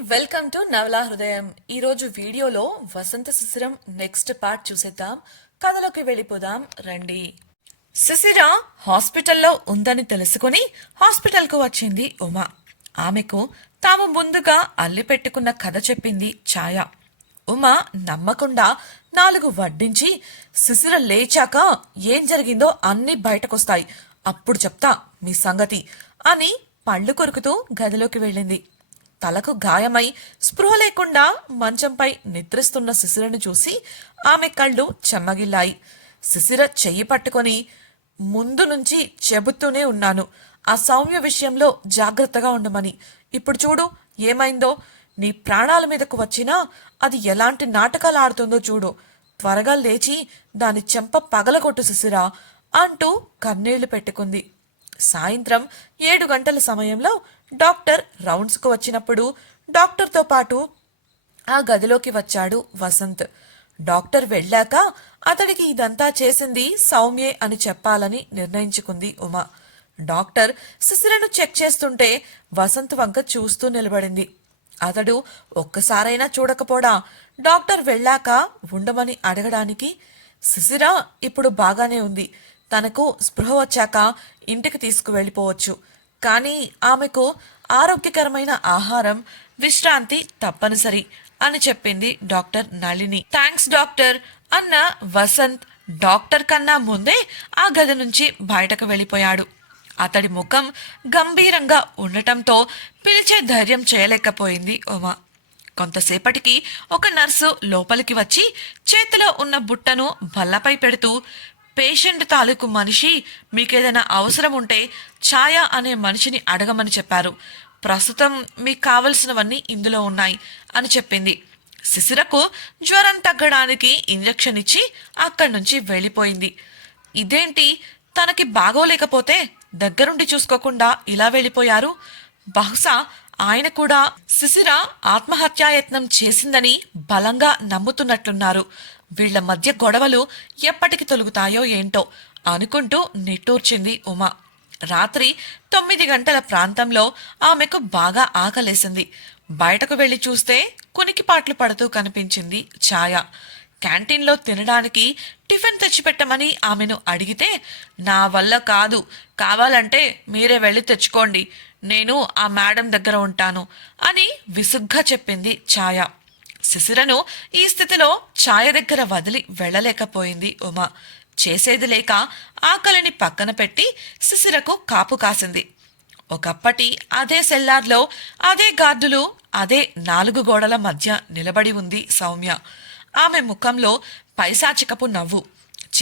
Welcome to నవలా హృదయం ఈరోజు వీడియోలో వసంత శిశిరం నెక్స్ట్ పార్ట్ చూసేద్దాం. కథలోకి వెళ్ళిపోదాం. రండి. శిశిర హాస్పిటల్లో ఉందని తెలుసుకుని హాస్పిటల్కు వచ్చింది ఉమా. ఆమెకు తాము ముందుగా అల్లి పెట్టుకున్న కథ చెప్పింది ఛాయ. ఉమా నమ్మకుండా నాలుగు వడ్డించి శిశిర లేచాక ఏం జరిగిందో అన్నీ బయటకొస్తాయి. అప్పుడు చెప్తా మీ సంగతి అని పళ్ళు కొరుకుతూ గదిలోకి వెళ్ళింది. తలకు గాయమై స్పృహ లేకుండా మంచంపై నిద్రిస్తున్న శిశిరను చూసి ఆమె కళ్ళు చెమ్మగిల్లాయి. శిశిర చెయ్యి పట్టుకొని ముందు నుంచి చెబుతూనే ఉన్నాను. ఆ సౌమ్య విషయంలో జాగ్రత్తగా ఉండమని. ఇప్పుడు చూడు ఏమైందో? నీ ప్రాణాల మీదకు వచ్చినా అది ఎలాంటి నాటకాలు ఆడుతుందో చూడు. త్వరగా లేచి దాని చెంప పగలగొట్టు శిశిరా అంటూ కన్నీళ్ళు పెట్టుకుంది. సాయంత్రం ఏడు గంటల సమయంలో డాక్టర్ రౌండ్స్కు వచ్చినప్పుడు డాక్టర్తో పాటు ఆ గదిలోకి వచ్చాడు వసంత్. డాక్టర్ వెళ్ళాక అతడికి ఇదంతా చేసింది సౌమ్యే అని చెప్పాలని నిర్ణయించుకుంది ఉమా. డాక్టర్ శిశిరను చెక్ చేస్తుంటే వసంత్ వంక చూస్తూ నిలబడింది. అతడు ఒక్కసారైనా చూడకపోడా డాక్టర్ వెళ్ళాక ఉండమని అడగడానికి శిశిర ఇప్పుడు బాగానే ఉంది. తనకు స్పృహ వచ్చాక ఇంటికి తీసుకువెళ్ళిపోవచ్చు. కానీ ఆమెకు ఆరోగ్యకరమైన ఆహారం విశ్రాంతి తప్పనిసరి అని చెప్పింది డాక్టర్ నళిని. Thanks doctor! అన్న వసంత్ డాక్టర్ కన్నా ముందే ఆ గది నుంచి బయటకు వెళ్ళిపోయాడు. అతడి ముఖం గంభీరంగా ఉండటంతో పిలిచే ధైర్యం చేయలేకపోయింది ఉమా. కొంతసేపటికి ఒక నర్సు లోపలికి వచ్చి చేతిలో ఉన్న బుట్టను బల్లపై పెడుతూ పేషెంట్ తాలూకు మనిషి మీకేదైనా అవసరం ఉంటే ఛాయ అనే మనిషిని అడగమని చెప్పారు. ప్రస్తుతం మీకు కావలసినవన్నీ ఇందులో ఉన్నాయి అని చెప్పింది. శిశిరకు జ్వరం తగ్గడానికి ఇంజెక్షన్ ఇచ్చి అక్కడి నుంచి వెళ్ళిపోయింది. ఇదేంటి? తనకి బాగోలేకపోతే దగ్గరుండి చూసుకోకుండా ఇలా వెళ్ళిపోయారు? బహుశా ఆయన కూడా శిశిర ఆత్మహత్యాయత్నం చేసిందని బలంగా నమ్ముతున్నట్లున్నారు. వీళ్ళ మధ్య గొడవలు ఎప్పటికి తొలుగుతాయో ఏంటో అనుకుంటూ నిట్టూర్చింది ఉమా. రాత్రి తొమ్మిది గంటల ప్రాంతంలో ఆమెకు బాగా ఆకలేసింది. బయటకు వెళ్ళి చూస్తే కునికిపాట్లు పడుతూ కనిపించింది ఛాయ. క్యాంటీన్లో తినడానికి టిఫిన్ తెచ్చిపెట్టమని ఆమెను అడిగితే నా వల్ల కాదు. కావాలంటే మీరే వెళ్ళి తెచ్చుకోండి. నేను ఆ మేడం దగ్గర ఉంటాను అని విసుగ్గా చెప్పింది ఛాయ. శిశిరను ఈ స్థితిలో ఛాయ దగ్గర వదిలి వెళ్ళలేకపోయింది ఉమా. చేసేది లేక ఆకలిని పక్కన పెట్టి శిశిరకు కాపు కాసింది. ఒకప్పటి అదే సెల్లార్లో అదే గార్డులు అదే నాలుగు గోడల మధ్య నిలబడి ఉంది సౌమ్య. ఆమె ముఖంలో పైశాచికపు నవ్వు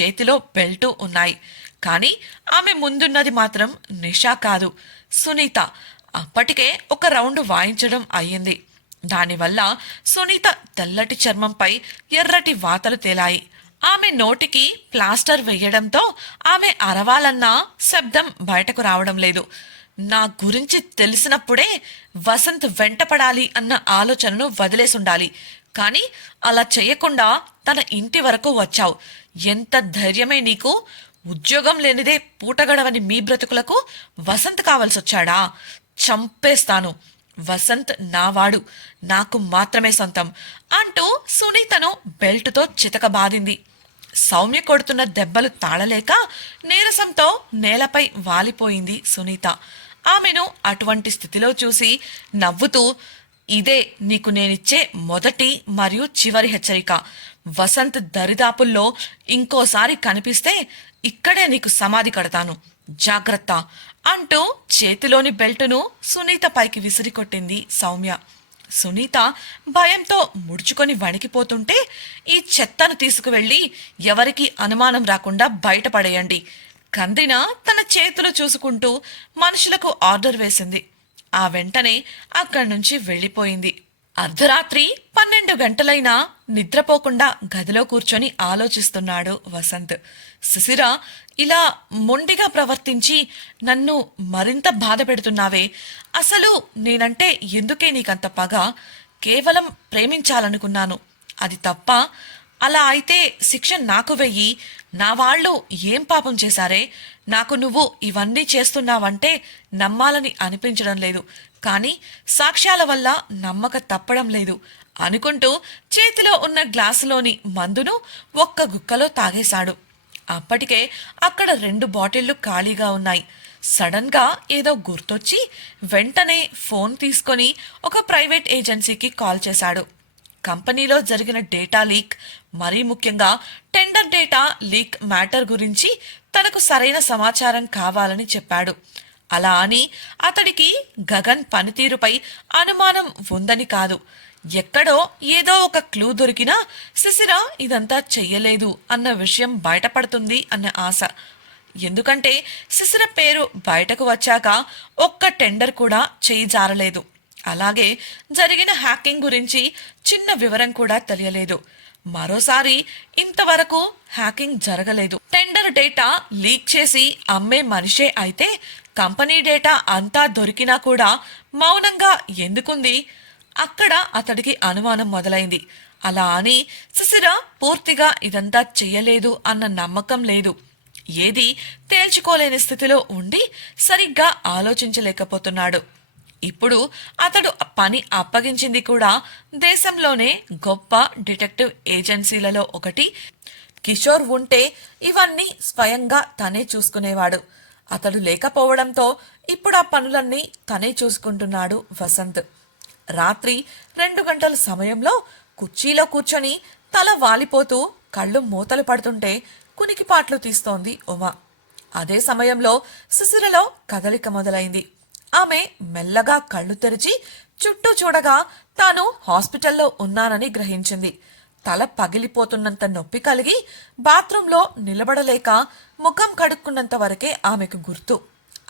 చేతిలో బెల్టు ఉన్నాయి. కానీ ఆమె ముందున్నది మాత్రం నిషా కాదు సునీత. అప్పటికే ఒక రౌండ్ వాయించడం అయ్యింది. దానివల్ల సునీత తెల్లటి చర్మంపై ఎర్రటి వాతలు తేలాయి. ఆమె నోటికి ప్లాస్టర్ వేయడంతో ఆమె అరవాలన్న శబ్దం బయటకు రావడం లేదు. నా గురించి తెలిసినప్పుడే వసంత్ వెంటపడాలి అన్న ఆలోచనను వదిలేసుండాలి. కానీ అలా చేయకుండా తన ఇంటి వరకు వచ్చావు. ఎంత ధైర్యమే నీకు? ఉద్యోగం లేనిదే పూటగడవని మీ బ్రతుకులకు వసంత్ కావలసొచ్చాడా? చంపేస్తాను. వసంత్ నావాడు నాకు మాత్రమే సొంతం అంటూ సునీతను బెల్ట్తో చితకబాదింది. సౌమ్య కొడుతున్న దెబ్బలు తాళలేక నీరసంతో నేలపై వాలిపోయింది సునీత. ఆమెను అటువంటి స్థితిలో చూసి నవ్వుతూ ఇదే నీకు నేనిచ్చే మొదటి మరియు చివరి హెచ్చరిక. వసంత్ దరిదాపుల్లో ఇంకోసారి కనిపిస్తే ఇక్కడే నీకు సమాధి కడతాను. జాగ్రత్త అంటూ చేతిలోని బెల్టును సునీత పైకి విసిరికొట్టింది సౌమ్య. సునీత భయంతో ముడుచుకొని వణికిపోతుంటే ఈ చెత్తను తీసుకువెళ్ళి ఎవరికి అనుమానం రాకుండా బయటపడేయండి. కందిన తన చేతులు చూసుకుంటూ మనుషులకు ఆర్డర్ వేసింది. ఆ వెంటనే అక్కడి నుంచి వెళ్ళిపోయింది. అర్ధరాత్రి పన్నెండు గంటలైనా నిద్రపోకుండా గదిలో కూర్చొని ఆలోచిస్తున్నాడు వసంత్. శిశిర ఇలా మొండిగా ప్రవర్తించి నన్ను మరింత బాధ పెడుతున్నావే. అసలు నేనంటే ఎందుకే నీకంత పగ? కేవలం ప్రేమించాలనుకున్నాను. అది తప్ప అలా అయితే శిక్ష నాకు వెయ్యి. నా వాళ్ళు ఏం పాపం చేశారే? నాకు నువ్వు ఇవన్నీ చేస్తున్నావంటే నమ్మాలని అనిపించడం లేదు. కానీ సాక్ష్యాల వల్ల నమ్మక తప్పడం లేదు. అనుకుంటూ చేతిలో ఉన్న గ్లాసులోని మందును ఒక్క గుక్కలో తాగేశాడు. అప్పటికే అక్కడ రెండు బాటిళ్ళు ఖాళీగా ఉన్నాయి. సడన్గా ఏదో గుర్తొచ్చి వెంటనే ఫోన్ తీసుకొని ఒక ప్రైవేట్ ఏజెన్సీకి కాల్ చేశాడు. కంపెనీలో జరిగిన డేటా లీక్ మరీ ముఖ్యంగా టెండర్ డేటా లీక్ మ్యాటర్ గురించి తనకు సరైన సమాచారం కావాలని చెప్పాడు. అలా అని అతడికి గగన్ పనితీరుపై అనుమానం ఉందని కాదు. ఎక్కడో ఏదో ఒక క్లూ దొరికినా శిశిర ఇదంతా చెయ్యలేదు అన్న విషయం బయటపడుతుంది అన్న ఆశ. ఎందుకంటే శిశిర పేరు బయటకు వచ్చాక ఒక్క టెండర్ కూడా చేయి జారలేదు. అలాగే జరిగిన హ్యాకింగ్ గురించి చిన్న వివరం కూడా తెలియలేదు. మరోసారి ఇంతవరకు హ్యాకింగ్ జరగలేదు. టెండర్ డేటా లీక్ చేసి అమ్మే మనిషే అయితే కంపెనీ డేటా అంతా దొరికినా కూడా మౌనంగా ఎందుకుంది? అక్కడ అతడికి అనుమానం మొదలైంది. అలా అని శిశిర పూర్తిగా ఇదంతా చెయ్యలేదు అన్న నమ్మకం లేదు. ఏది తేల్చుకోలేని స్థితిలో ఉండి సరిగ్గా ఆలోచించలేకపోతున్నాడు. ఇప్పుడు అతడు పని అప్పగించింది కూడా దేశంలోనే గొప్ప డిటెక్టివ్ ఏజెన్సీలలో ఒకటి. కిషోర్ ఉంటే ఇవన్నీ స్వయంగా తనే చూసుకునేవాడు. అతడు లేకపోవడంతో ఇప్పుడు ఆ పనులన్నీ తనే చూసుకుంటున్నాడు వసంత్. రాత్రి రెండు గంటల సమయంలో కుర్చీలో కూర్చొని తల వాలిపోతూ కళ్ళు మూతలు పడుతుంటే కునికిపాట్లు తీస్తోంది ఉమా. అదే సమయంలో శిశిరలో కదలిక మొదలైంది. ఆమె మెల్లగా కళ్ళు తెరిచి చుట్టూ చూడగా తాను హాస్పిటల్లో ఉన్నానని గ్రహించింది. తల పగిలిపోతున్నంత నొప్పి కలిగి బాత్రూంలో నిలబడలేక ముఖం కడుక్కున్నంత వరకే ఆమెకు గుర్తు.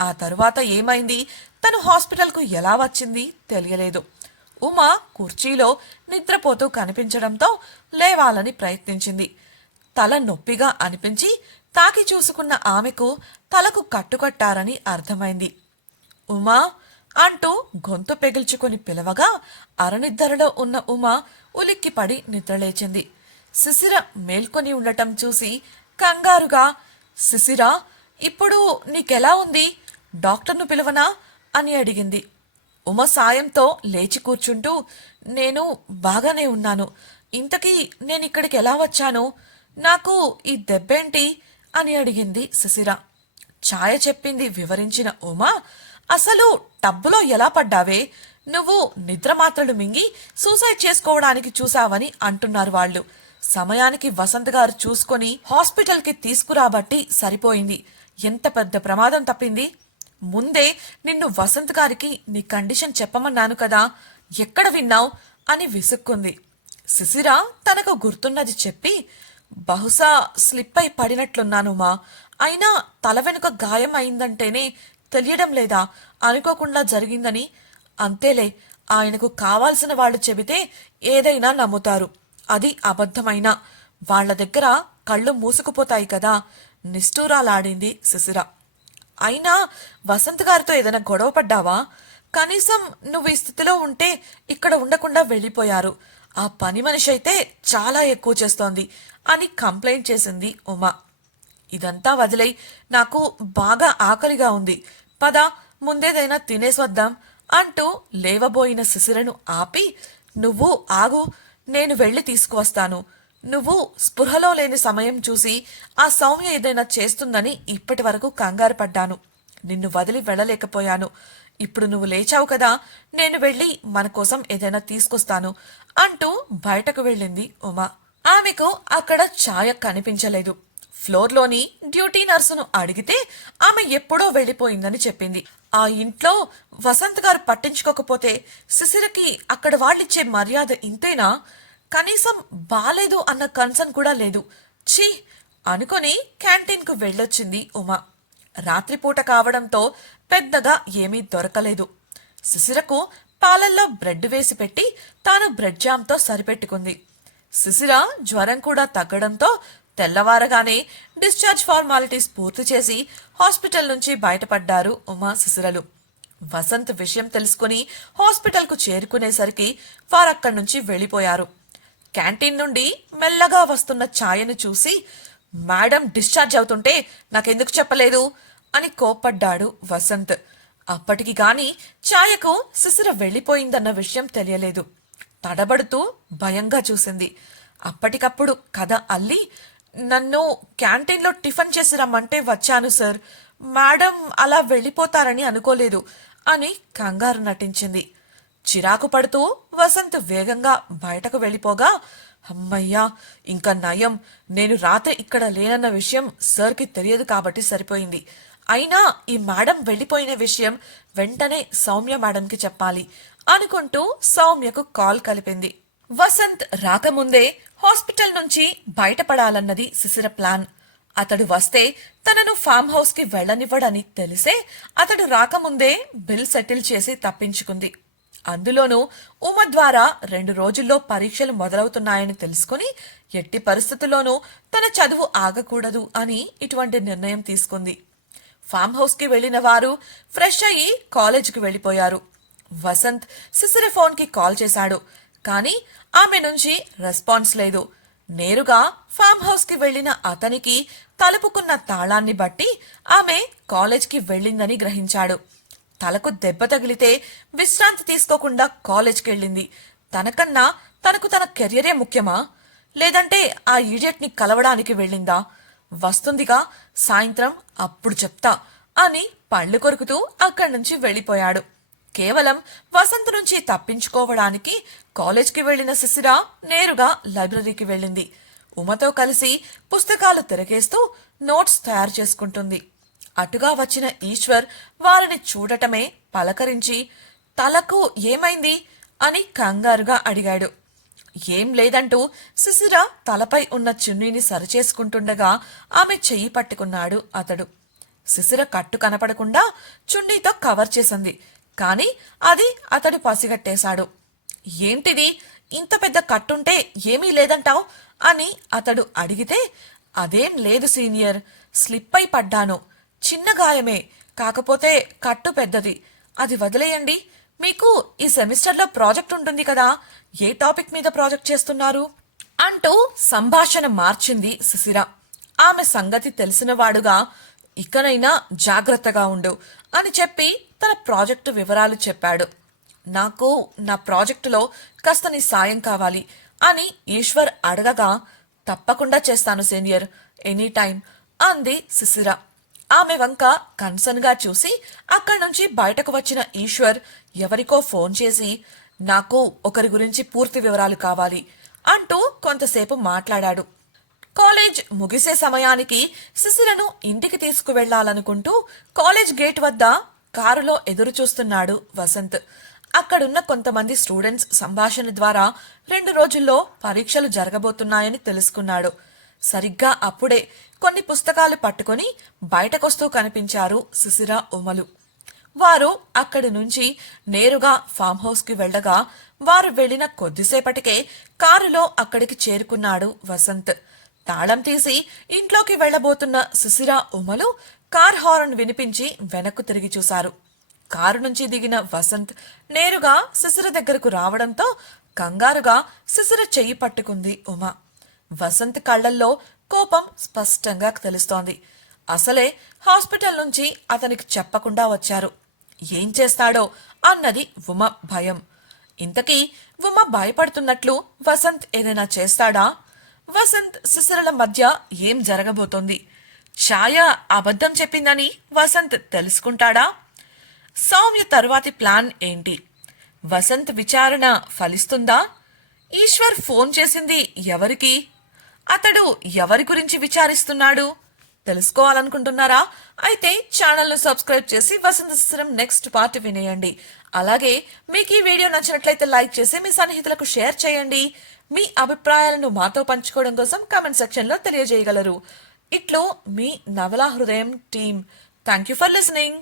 ఆ తరువాత ఏమైంది? తను హాస్పిటల్కు ఎలా వచ్చింది తెలియలేదు. ఉమా కుర్చీలో నిద్రపోతూ కనిపించడంతో లేవాలని ప్రయత్నించింది. తల నొప్పిగా అనిపించి తాకి చూసుకున్న ఆమెకు తలకు కట్టుకట్టారని అర్థమైంది. ఉమా అంటూ గొంతు పెగిల్చుకొని పిలవగా అరనిద్దరలో ఉన్న ఉమా ఉలిక్కిపడి నిద్రలేచింది. శిశిర మేల్కొని ఉండటం చూసి కంగారుగా శిశిర ఇప్పుడు నీకెలా ఉంది? డాక్టర్ను పిలవనా? అని అడిగింది. ఉమ సాయంతో లేచి కూర్చుంటూ నేను బాగానే ఉన్నాను. ఇంతకీ నేను ఇక్కడికి ఎలా వచ్చాను? నాకు ఈ దెబ్బేంటి? అని అడిగింది శిశిర ఛాయ చెప్పింది వివరించిన ఉమా అసలు టబ్బులో ఎలా పడ్డావే? నువ్వు నిద్ర మాత్రలు మింగి సూసైడ్ చేసుకోవడానికి చూసావని అంటున్నారు వాళ్ళు. సమయానికి వసంత్ గారు చూసుకొని హాస్పిటల్కి తీసుకురాబట్టి సరిపోయింది. ఎంత పెద్ద ప్రమాదం తప్పింది? ముందే నిన్ను వసంత్ గారికి నీ కండిషన్ చెప్పమన్నాను కదా ఎక్కడ విన్నావు? అని విసుక్కుంది. శిశిర తనకు గుర్తున్నది చెప్పి బహుశా స్లిప్ అయి పడినట్లున్నాను మా. అయినా తల వెనుక గాయం అయిందంటేనే తెలియడం లేదా అనుకోకుండా జరిగిందని అంతేలే ఆయనకు కావాల్సిన వాళ్ళు చెబితే ఏదైనా నమ్ముతారు. అది అబద్ధమైనా. వాళ్ళ దగ్గర కళ్ళు మూసుకుపోతాయి కదా. నిష్ఠూరాలాడింది శిశిర అయినా వసంత్ గారితో ఏదైనా గొడవ పడ్డావా? కనీసం నువ్వు ఈ స్థితిలో ఉంటే ఇక్కడ ఉండకుండా వెళ్ళిపోయారు. ఆ పని మనిషి అయితే చాలా ఎక్కువ చేస్తోంది అని కంప్లైంట్ చేసింది ఉమా. ఇదంతా వదిలై నాకు బాగా ఆకలిగా ఉంది. పద ముందేదైనా తినేసి వద్దాం అంటూ లేవబోయిన శిశిరను ఆపి నువ్వు ఆగు నేను వెళ్ళి తీసుకువస్తాను. నువ్వు స్పృహలో లేని సమయం చూసి ఆ సౌమ్య ఏదైనా చేస్తుందని ఇప్పటి వరకు కంగారు పడ్డాను. నిన్ను వదిలి వెళ్ళలేకపోయాను. ఇప్పుడు నువ్వు లేచావు కదా నేను వెళ్ళి మన కోసం ఏదైనా తీసుకొస్తాను అంటూ బయటకు వెళ్ళింది ఉమా. ఆమెకు అక్కడ ఛాయ కనిపించలేదు. ఫ్లోర్లోని డ్యూటీ నర్సును అడిగితే ఆమె ఎప్పుడో వెళ్ళిపోయిందని చెప్పింది. ఆ ఇంట్లో వసంత్ గారు పట్టించుకోకపోతే శిశిరకి అక్కడ వాళ్ళిచ్చే మర్యాద ఇంతేనా? కనీసం బాలేదు అన్న కన్సర్న్ కూడా లేదు. ఛీ! అనుకొని క్యాంటీన్కు వెళ్ళొచ్చింది ఉమా. రాత్రిపూట కావడంతో పెద్దగా ఏమీ దొరకలేదు. శిశిరకు పాలల్లో బ్రెడ్ వేసి పెట్టి తాను బ్రెడ్ జామ్తో సరిపెట్టుకుంది. శిశిర జ్వరం కూడా తగ్గడంతో తెల్లవారగానే డిశ్చార్జ్ ఫార్మాలిటీస్ పూర్తి చేసి హాస్పిటల్ నుంచి బయటపడ్డారు ఉమా శిశిరలు. వసంత్ విషయం తెలుసుకుని హాస్పిటల్కు చేరుకునేసరికి వారక్కడి నుంచి వెళ్ళిపోయారు. క్యాంటీన్ నుండి మెల్లగా వస్తున్న ఛాయను చూసి మేడం డిశ్చార్జ్ అవుతుంటే నాకెందుకు చెప్పలేదు? అని కోప్పడ్డాడు వసంత్. అప్పటికి గాని ఛాయకు శిశిర వెళ్ళిపోయిందన్న విషయం తెలియలేదు. తడబడుతూ భయంగా చూసింది. అప్పటికప్పుడు కథ అల్లి నన్ను క్యాంటీన్లో టిఫిన్ చేసి రమ్మంటే వచ్చాను సార్. మేడం అలా వెళ్ళిపోతారని అనుకోలేదు అని కంగారు నటించింది. చిరాకు పడుతూ వసంత్ వేగంగా బయటకు వెళ్ళిపోగా అమ్మయ్యా ఇంకా నయం. నేను రాత్రి ఇక్కడ లేనన్న విషయం సార్కి తెలియదు కాబట్టి సరిపోయింది. అయినా ఈ మేడం వెళ్ళిపోయిన విషయం వెంటనే సౌమ్య మేడంకి చెప్పాలి అనుకుంటూ సౌమ్యకు కాల్ కలిపింది. వసంత్ రాకముందే హాస్పిటల్ నుంచి బయటపడాలన్నది శిశిర ప్లాన్. అతడు వస్తే తనను ఫామ్ హౌస్కి వెళ్ళనివ్వడని తెలిసే అతడు రాకముందే బిల్ సెటిల్ చేసి తప్పించుకుంది. అందులోనూ ఉమ ద్వారా రెండు రోజుల్లో పరీక్షలు మొదలవుతున్నాయని తెలుసుకుని ఎట్టి పరిస్థితుల్లోనూ తన చదువు ఆగకూడదు అని ఇటువంటి నిర్ణయం తీసుకుంది. ఫామ్ హౌస్కి వెళ్ళిన వారు ఫ్రెష్ అయ్యి కాలేజీకి వెళ్ళిపోయారు వసంత్ శిశిర ఫోన్కి కాల్ చేశాడు. కానీ ఆమె నుంచి రెస్పాన్స్ లేదు. నేరుగా ఫామ్ హౌస్కి వెళ్ళిన అతనికి తలుపుకున్న తాళాన్ని బట్టి ఆమె కాలేజ్కి వెళ్ళిందని గ్రహించాడు. తలకు దెబ్బ తగిలితే విశ్రాంతి తీసుకోకుండా కాలేజ్కి వెళ్ళింది. తనకన్నా తనకు తన కెరియరే ముఖ్యమా? లేదంటే ఆ ఈడియట్ని కలవడానికి వెళ్ళిందా? వస్తుందిగా సాయంత్రం అప్పుడు చెప్తా అని పళ్ళు కొరుకుతూ అక్కడి నుంచి వెళ్ళిపోయాడు. కేవలం వసంత్ నుంచి తప్పించుకోవడానికి కాలేజ్కి వెళ్ళిన శిశిర నేరుగా లైబ్రరీకి వెళ్ళింది. ఉమతో కలిసి పుస్తకాలు తిరగేస్తూ నోట్స్ తయారు చేసుకుంటుంది. అటుగా వచ్చిన ఈశ్వర్ వారిని చూడటమే పలకరించి తలకు ఏమైంది? అని కంగారుగా అడిగాడు. ఏం లేదంటూ శిశిర తలపై ఉన్న చున్నీని సరిచేసుకుంటుండగా ఆమె చెయ్యి పట్టుకున్నాడు అతడు. శిశిర కట్టు కనపడకుండా చున్నీతో కవర్ చేసింది. కానీ అది అతడు పసిగట్టేశాడు. ఏంటిది? ఇంత పెద్ద కట్టుంటే ఏమీ లేదంటావ్? అని అతడు అడిగితే అదేం లేదు సీనియర్. స్లిప్ అయి పడ్డాను. చిన్న గాయమే. కాకపోతే కట్టు పెద్దది. అది వదిలేయండి. మీకు ఈ సెమిస్టర్లో ప్రాజెక్ట్ ఉంటుంది కదా. ఏ టాపిక్ మీద ప్రాజెక్ట్ చేస్తున్నారు? అంటూ సంభాషణ మార్చింది శిశిర ఆమె సంగతి తెలిసినవాడుగా ఇకనైనా జాగ్రత్తగా ఉండు. అని చెప్పి తన ప్రాజెక్టు వివరాలు చెప్పాడు. నాకు నా ప్రాజెక్టులో కాస్త నీ సాయం కావాలి అని ఈశ్వర్ అడగగా తప్పకుండా చేస్తాను సీనియర్. ఎనీ టైం అంది శిశిర ఆమె వంక కన్సర్న్గా చూసి అక్కడి నుంచి బయటకు వచ్చిన ఈశ్వర్ ఎవరికో ఫోన్ చేసి నాకు ఒకరి గురించి పూర్తి వివరాలు కావాలి అంటూ కొంతసేపు మాట్లాడాడు. కాలేజ్ ముగిసే సమయానికి శిశిరను ఇంటికి తీసుకువెళ్ళాలనుకుంటూ కాలేజ్ గేట్ వద్ద కారులో ఎదురు చూస్తున్నాడు వసంత్. అక్కడున్న కొంతమంది స్టూడెంట్స్ సంభాషణ ద్వారా రెండు రోజుల్లో పరీక్షలు జరగబోతున్నాయని తెలుసుకున్నాడు. సరిగ్గా అప్పుడే కొన్ని పుస్తకాలు పట్టుకొని బయటకొస్తూ కనిపించారు శిశిర ఉమలు. వారు అక్కడి నుంచి నేరుగా ఫామ్ హౌస్కి వెళ్ళగా వారు వెళ్ళిన కొద్దిసేపటికే కారులో అక్కడికి చేరుకున్నాడు వసంత్. తాళం తీసి ఇంట్లోకి వెళ్ళబోతున్న శిశిర ఉమలు కార్ హార్న్ వినిపించి వెనక్కు తిరిగి చూశారు. కారు నుంచి దిగిన వసంత్ నేరుగా శిశిర దగ్గరకు రావడంతో కంగారుగా శిశిర చెయ్యి పట్టుకుంది ఉమ. వసంత్ కళ్ళల్లో కోపం స్పష్టంగా తెలుస్తోంది. అసలే హాస్పిటల్ నుంచి అతనికి చెప్పకుండా వచ్చారు. ఏం చేస్తాడో అన్నది ఉమ భయం. ఇంతకీ ఉమ భయపడుతున్నట్లు వసంత్ ఏదైనా చేస్తాడా? వసంత్ శిశిరల మధ్య ఏం జరగబోతోంది? ఛాయ అబద్ధం చెప్పిందని వసంత్ తెలుసుకుంటాడా? సౌమ్య తరువాతి ప్లాన్ ఏంటి? వసంత్ విచారణ ఫలిస్తుందా? ఈశ్వర్ ఫోన్ చేసింది ఎవరికి? అతడు ఎవరి గురించి విచారిస్తున్నాడు? తెలుసుకోవాలనుకుంటున్నారా? అయితే ఛానల్ను సబ్స్క్రైబ్ చేసి వసంత శిశిరం నెక్స్ట్ పార్ట్ వినేయండి. అలాగే మీకు ఈ వీడియో నచ్చినట్లయితే లైక్ చేసి మీ సన్నిహితులకు షేర్ చేయండి. మీ అభిప్రాయాలను మాతో పంచుకోవడం కోసం కామెంట్ సెక్షన్లో తెలియజేయగలరు. ఇట్లో మీ నవలా హృదయం team. Thank you for listening.